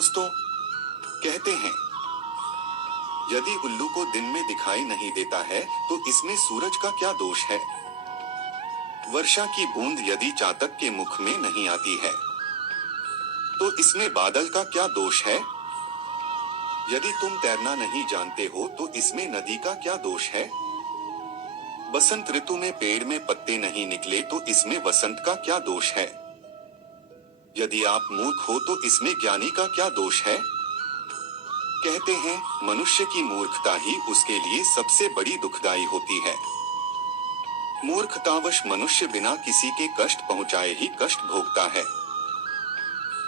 दोस्तों, कहते हैं यदि उल्लू को दिन में दिखाई नहीं देता है तो इसमें सूरज का क्या दोष है। वर्षा की बूंद यदि चातक के मुख में नहीं आती है तो इसमें बादल का क्या दोष है। यदि तुम तैरना नहीं जानते हो तो इसमें नदी का क्या दोष है। बसंत ऋतु में पेड़ में पत्ते नहीं निकले तो इसमें वसंत का क्या दोष है। यदि आप मूर्ख हो तो इसमें ज्ञानी का क्या दोष है। कहते हैं मनुष्य की मूर्खता ही उसके लिए सबसे बड़ी दुखदाई होती है। मूर्खतावश मनुष्य बिना किसी के कष्ट पहुंचाए ही कष्ट भोगता है।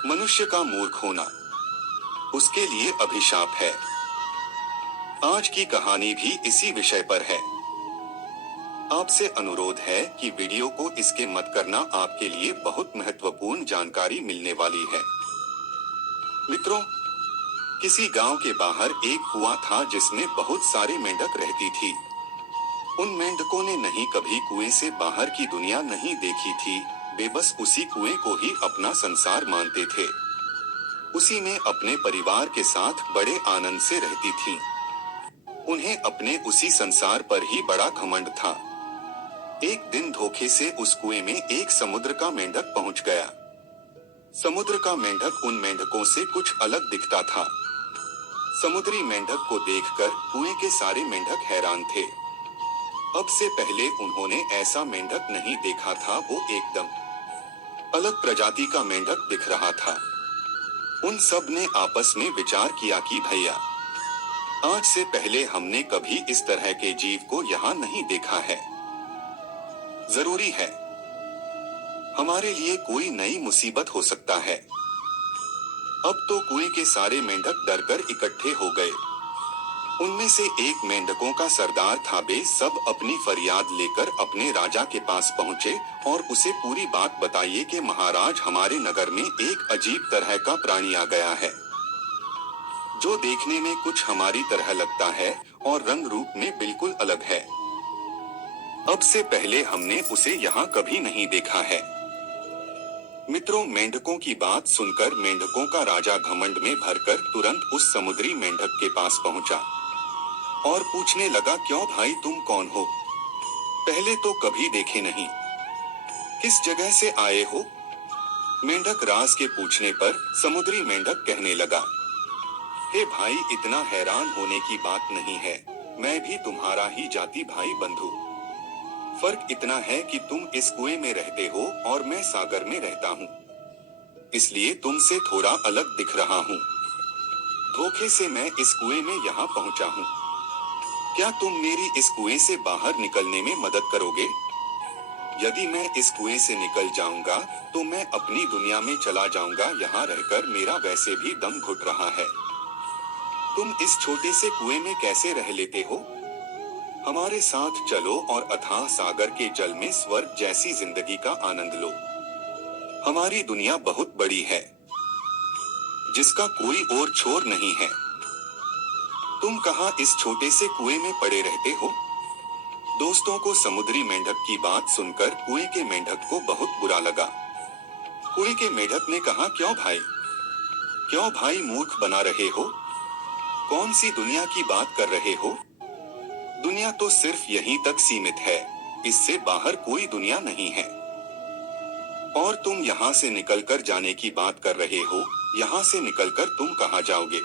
मनुष्य का मूर्ख होना उसके लिए अभिशाप है। आज की कहानी भी इसी विषय पर है। आपसे अनुरोध है कि वीडियो को स्किप मत करना, आपके लिए बहुत महत्वपूर्ण जानकारी मिलने वाली है। मित्रों, किसी गांव के बाहर एक कुआं था जिसमें बहुत सारे मेंढक रहती थी। उन मेंढकों ने नहीं कभी कुएं से बाहर की दुनिया नहीं देखी थी, वे बस उसी कुएं को ही अपना संसार मानते थे। उसी में अपने परिवार के साथ बड़े आनंद से रहती थीं। उन्हें अपने उसी संसार पर ही बड़ा घमंड था। एक दिन धोखे से उस कुएं में एक समुद्र का मेंढक पहुंच गया। समुद्र का मेंढक उन मेंढकों से कुछ अलग दिखता था। समुद्री मेंढक को देखकर कुएं के सारे मेंढक हैरान थे। अब से पहले उन्होंने ऐसा मेंढक नहीं देखा था। वो एकदम अलग प्रजाति का मेंढक दिख रहा था। उन सब ने आपस में विचार किया कि भैया, आज से पहले हमने कभी इस तरह के जीव को यहाँ नहीं देखा है। जरूरी है हमारे लिए कोई नई मुसीबत हो सकता है। अब तो कुएं के सारे मेंढक डरकर इकट्ठे हो गए। उनमें से एक मेंढकों का सरदार था। वे सब अपनी फरियाद लेकर अपने राजा के पास पहुंचे और उसे पूरी बात बताइए कि महाराज, हमारे नगर में एक अजीब तरह का प्राणी आ गया है जो देखने में कुछ हमारी तरह लगता है और रंग रूप में बिल्कुल अलग है। अब से पहले हमने उसे यहाँ कभी नहीं देखा है। मित्रों, मेंढकों की बात सुनकर मेंढकों का राजा घमंड में भरकर तुरंत उस समुद्री मेंढक के पास पहुंचा और पूछने लगा, क्यों भाई, तुम कौन हो? पहले तो कभी देखे नहीं, किस जगह से आए हो? मेंढक राज के पूछने पर समुद्री मेंढक कहने लगा, हे भाई, इतना हैरान होने की बात नहीं है। मैं भी तुम्हारा ही जाति भाई बंधु। फर्क इतना है कि तुम इस कुएं में रहते हो और मैं सागर में रहता हूँ, इसलिए तुमसे थोड़ा अलग दिख रहा हूँ। धोखे से मैं इस कुएं में यहाँ पहुँचा हूँ। क्या तुम मेरी इस कुएं से बाहर निकलने में मदद करोगे? यदि मैं इस कुएं से निकल जाऊंगा तो मैं अपनी दुनिया में चला जाऊंगा। यहाँ रहकर मेरा वैसे भी दम घुट रहा है। तुम इस छोटे से कुएं में कैसे रह लेते हो? हमारे साथ चलो और अथाह सागर के जल में स्वर्ग जैसी जिंदगी का आनंद लो। हमारी दुनिया बहुत बड़ी है जिसका कोई और छोर नहीं है। तुम कहाँ इस छोटे से कुएं में पड़े रहते हो? दोस्तों को समुद्री मेंढक की बात सुनकर कुएं के मेंढक को बहुत बुरा लगा। कुएं के मेंढक ने कहा, क्यों भाई मूर्ख बना रहे हो? कौन सी दुनिया की बात कर रहे हो? दुनिया तो सिर्फ यहीं तक सीमित है, इससे बाहर कोई दुनिया नहीं है। और तुम यहाँ से निकलकर जाने की बात कर रहे हो। यहाँ से निकलकर तुम कहाँ जाओगे?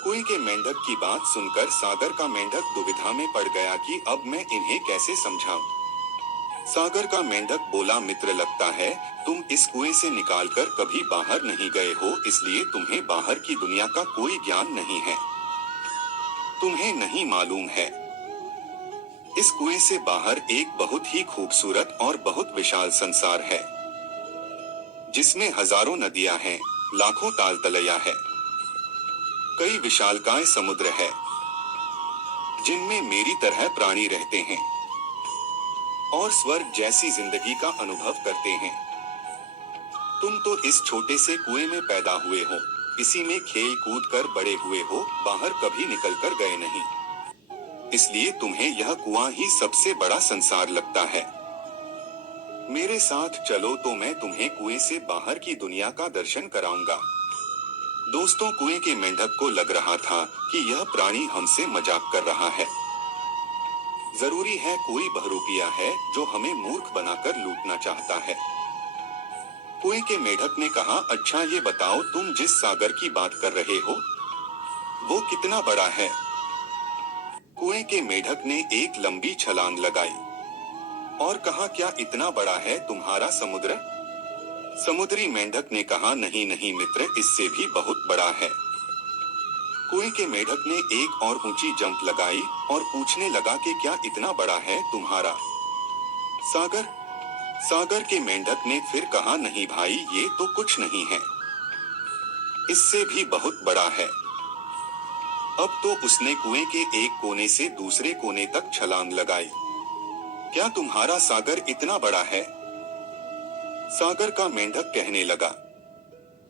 कुएं के मेंढक की बात सुनकर सागर का मेंढक दुविधा में पड़ गया कि अब मैं इन्हें कैसे समझाऊं। सागर का मेंढक बोला, मित्र, लगता है तुम इस कुएं से निकालकर कभी बाहर नहीं गए हो, इसलिए तुम्हें बाहर की दुनिया का कोई ज्ञान नहीं है। तुम्हें नहीं मालूम है, इस कुएं से बाहर एक बहुत ही खूबसूरत और बहुत विशाल संसार है जिसमें हजारों नदियां हैं, लाखों ताल तलैया है, कई विशालकाय समुद्र है जिनमें मेरी तरह प्राणी रहते हैं और स्वर्ग जैसी जिंदगी का अनुभव करते हैं। तुम तो इस छोटे से कुएं में पैदा हुए हो, इसी में खेल कूद कर बड़े हुए हो, बाहर कभी निकल कर गए नहीं, इसलिए तुम्हें यह कुआं ही सबसे बड़ा संसार लगता है। मेरे साथ चलो तो मैं तुम्हें कुएं से बाहर की दुनिया का दर्शन कराऊंगा। दोस्तों, कुएं के मेंढक को लग रहा था कि यह प्राणी हमसे मजाक कर रहा है। जरूरी है कोई बहरूपिया है जो हमें मूर्ख बनाकर लूटना चाहता है। कुएं के मेंढक ने कहा, अच्छा ये बताओ, तुम जिस सागर की बात कर रहे हो वो कितना बड़ा है? कुएं के मेंढक ने एक लंबी छलांग लगाई और कहा, क्या इतना बड़ा है तुम्हारा समुद्र? समुद्री मेंढक ने कहा, नहीं नहीं मित्र, इससे भी बहुत बड़ा है। कुएं के मेंढक ने एक और ऊंची जंप लगाई और पूछने लगा कि क्या इतना बड़ा है तुम्हारा सागर? सागर के मेंढक ने फिर कहा, नहीं भाई, ये तो कुछ नहीं है, इससे भी बहुत बड़ा है। अब तो उसने कुएं के एक कोने से दूसरे कोने तक छलांग लगाई। क्या तुम्हारा सागर इतना बड़ा है? सागर का मेंढक कहने लगा,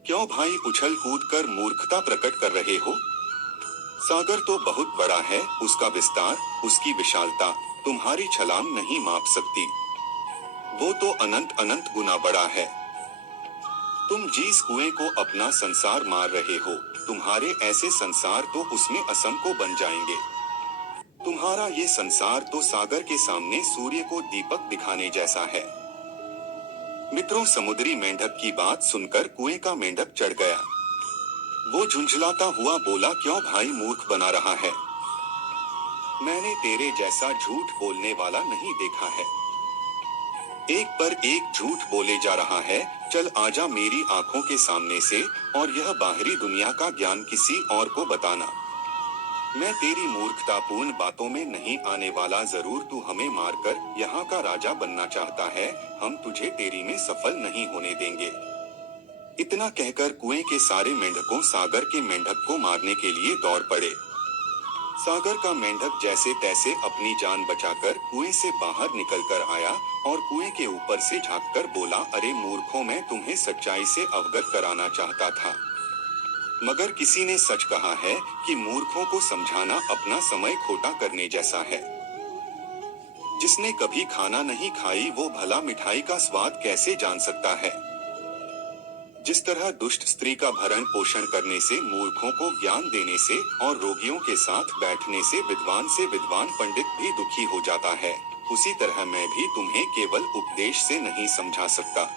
क्यों भाई, उछल कूद कर मूर्खता प्रकट कर रहे हो? सागर तो बहुत बड़ा है, उसका विस्तार, उसकी विशालता तुम्हारी छलांग नहीं माप सकती। वो तो अनंत अनंत गुना बड़ा है। तुम जिस कुएं को अपना संसार मार रहे हो, तुम्हारे ऐसे संसार तो उसमें असंख्य बन जाएंगे। तुम्हारा ये संसार तो सागर के सामने सूर्य को दीपक दिखाने जैसा है। मित्रों, समुद्री मेंढक की बात सुनकर कुएं का मेंढक चढ़ गया। वो झुंझलाता हुआ बोला, क्यों भाई, मूर्ख बना रहा है? मैंने तेरे जैसा झूठ बोलने वाला नहीं देखा है। एक पर एक झूठ बोले जा रहा है। चल आजा मेरी आंखों के सामने से और यह बाहरी दुनिया का ज्ञान किसी और को बताना। मैं तेरी मूर्खतापूर्ण बातों में नहीं आने वाला। जरूर तू हमें मारकर यहाँ का राजा बनना चाहता है, हम तुझे तेरी में सफल नहीं होने देंगे। इतना कहकर कुएं के सारे मेंढकों सागर के मेंढक को मारने के लिए दौड़ पड़े। सागर का मेंढक जैसे तैसे अपनी जान बचाकर कुएं से बाहर निकल कर आया और कुएं के ऊपर से झांककर बोला, अरे मूर्खों, मैं तुम्हें सच्चाई से अवगत कराना चाहता था, मगर किसी ने सच कहा है कि मूर्खों को समझाना अपना समय खोटा करने जैसा है। जिसने कभी खाना नहीं खाई वो भला मिठाई का स्वाद कैसे जान सकता है? जिस तरह दुष्ट स्त्री का भरण पोषण करने से, मूर्खों को ज्ञान देने से और रोगियों के साथ बैठने से विद्वान पंडित भी दुखी हो जाता है, उसी तरह मैं भी तुम्हें केवल उपदेश से नहीं समझा सकता।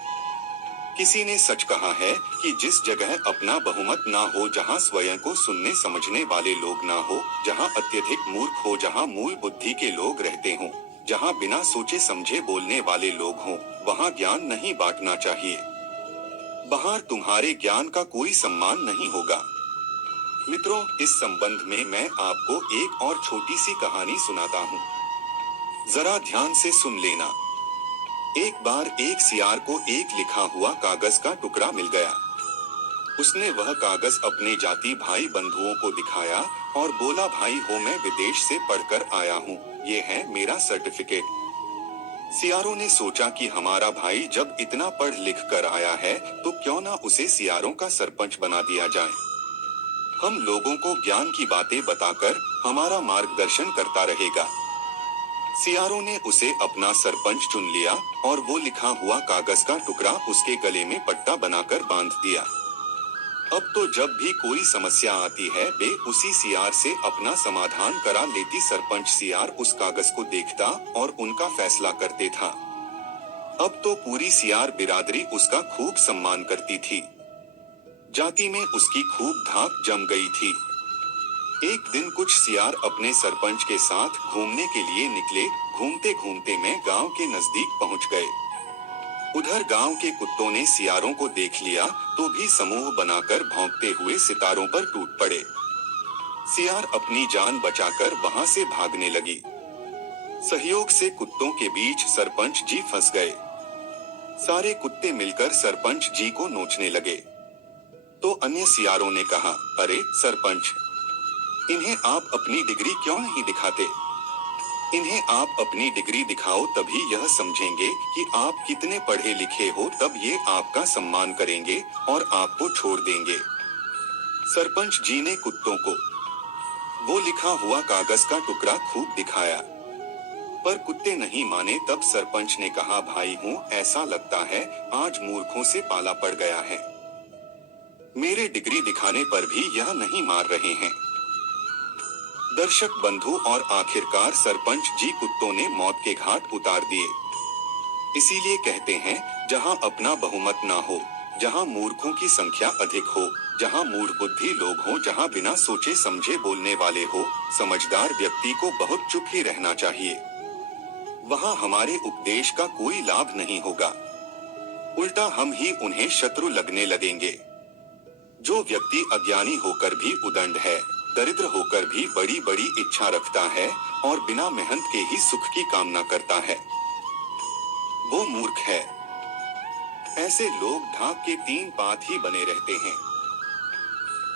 किसी ने सच कहा है कि जिस जगह अपना बहुमत ना हो, जहाँ स्वयं को सुनने समझने वाले लोग ना हो, जहाँ अत्यधिक मूर्ख हो, जहाँ मूल बुद्धि के लोग रहते हों, जहाँ बिना सोचे समझे बोलने वाले लोग हों, वहाँ ज्ञान नहीं बांटना चाहिए। बाहर तुम्हारे ज्ञान का कोई सम्मान नहीं होगा। मित्रों, इस संबंध में मैं आपको एक और छोटी सी कहानी सुनाता हूँ, जरा ध्यान से सुन लेना। एक बार एक सियार को एक लिखा हुआ कागज का टुकड़ा मिल गया। उसने वह कागज अपने जाति भाई बंधुओं को दिखाया और बोला, भाई हो, मैं विदेश से पढ़कर आया हूँ, ये है मेरा सर्टिफिकेट। सियारों ने सोचा कि हमारा भाई जब इतना पढ़ लिख कर आया है तो क्यों ना उसे सियारों का सरपंच बना दिया जाए। हम लोगों को ज्ञान की बातें बताकर हमारा मार्गदर्शन करता रहेगा। सियारों ने उसे अपना सरपंच चुन लिया और वो लिखा हुआ कागज का टुकड़ा उसके गले में पट्टा बनाकर बांध दिया। अब तो जब भी कोई समस्या आती है वे उसी सियार से अपना समाधान करा लेती। सरपंच सियार उस कागज को देखता और उनका फैसला करते था। अब तो पूरी सियार बिरादरी उसका खूब सम्मान करती थी। जाति में उसकी खूब धाक जम गई थी। एक दिन कुछ सियार अपने सरपंच के साथ घूमने के लिए निकले। घूमते घूमते में गांव के नजदीक पहुंच गए। उधर गांव के कुत्तों ने सियारों को देख लिया तो भी समूह बनाकर भौंकते हुए सितारों पर टूट पड़े। सियार अपनी जान बचाकर वहां से भागने लगी। सहयोग से कुत्तों के बीच सरपंच जी फंस गए। सारे कुत्ते मिलकर सरपंच जी को नोचने लगे। तो अन्य सियारों ने कहा, अरे सरपंच, इन्हें आप अपनी डिग्री क्यों नहीं दिखाते? इन्हें आप अपनी डिग्री दिखाओ, तभी यह समझेंगे कि आप कितने पढ़े लिखे हो, तब ये आपका सम्मान करेंगे और आपको छोड़ देंगे। सरपंच जी ने कुत्तों को वो लिखा हुआ कागज का टुकड़ा खूब दिखाया, पर कुत्ते नहीं माने। तब सरपंच ने कहा, भाई हूँ, ऐसा लगता है आज मूर्खों से पाला पड़ गया है। मेरे डिग्री दिखाने पर भी यह नहीं मार रहे हैं। दर्शक बंधु, और आखिरकार सरपंच जी कुत्तों ने मौत के घाट उतार दिए। इसीलिए कहते हैं, जहां अपना बहुमत ना हो, जहां मूर्खों की संख्या अधिक हो, जहां मूढ़ बुद्धि लोग हों, जहां बिना सोचे समझे बोलने वाले हो, समझदार व्यक्ति को बहुत चुप ही रहना चाहिए। वहां हमारे उपदेश का कोई लाभ नहीं होगा, उल्टा हम ही उन्हें शत्रु लगने लगेंगे। जो व्यक्ति अज्ञानी होकर भी उदंड है, दरिद्र होकर भी बड़ी बड़ी इच्छा रखता है और बिना मेहनत के ही सुख की कामना करता है, वो मूर्ख है। ऐसे लोग ढाक के तीन पात ही बने रहते हैं।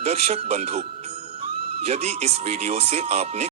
दर्शक बंधु, यदि इस वीडियो से आपने